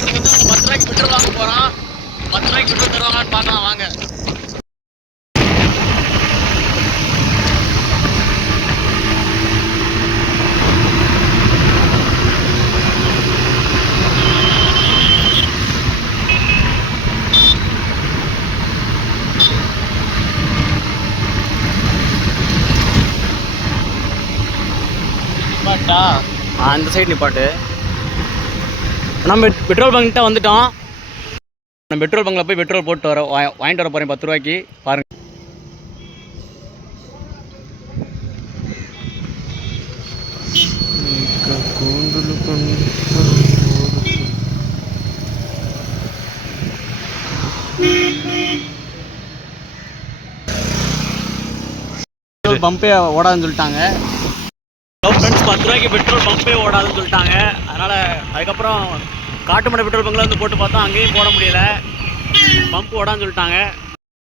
இன்னைக்கு வந்து நம்ம பத்து ரூபாய்க்கு பெட்ரோல் வாங்க போகிறோம் பத்து ரூபாய்க்கு பெட்ரோல் தருவாங்கன்னு பார்க்கலாம் வாங்க அந்த சைடு நிப்பாட்டு. நம்ம பெட்ரோல் பங்க்கிட்ட வந்துட்டோம். நான் பெட்ரோல் பங்கில் போய் பெட்ரோல் போட்டு வர வாங்கிட்டு வர போகிறேன் பத்து ரூபாய்க்கு. பாருங்க. பெட்ரோல் பம்பே ஓடாதுன்னு சொல்லிட்டாங்க. ஹலோ ஃப்ரெண்ட்ஸ் பத்து ரூபாய்க்கு பெட்ரோல் பம்பே ஓடாதுன்னு சொல்லிட்டாங்க. அதனால் அதுக்கப்புறம் காட்டுமடை பெட்ரோல் பங்கில் வந்து போட்டு பார்த்தோம் அங்கேயும் போட முடியல. பம்ப் ஓடான்னு சொல்லிட்டாங்க.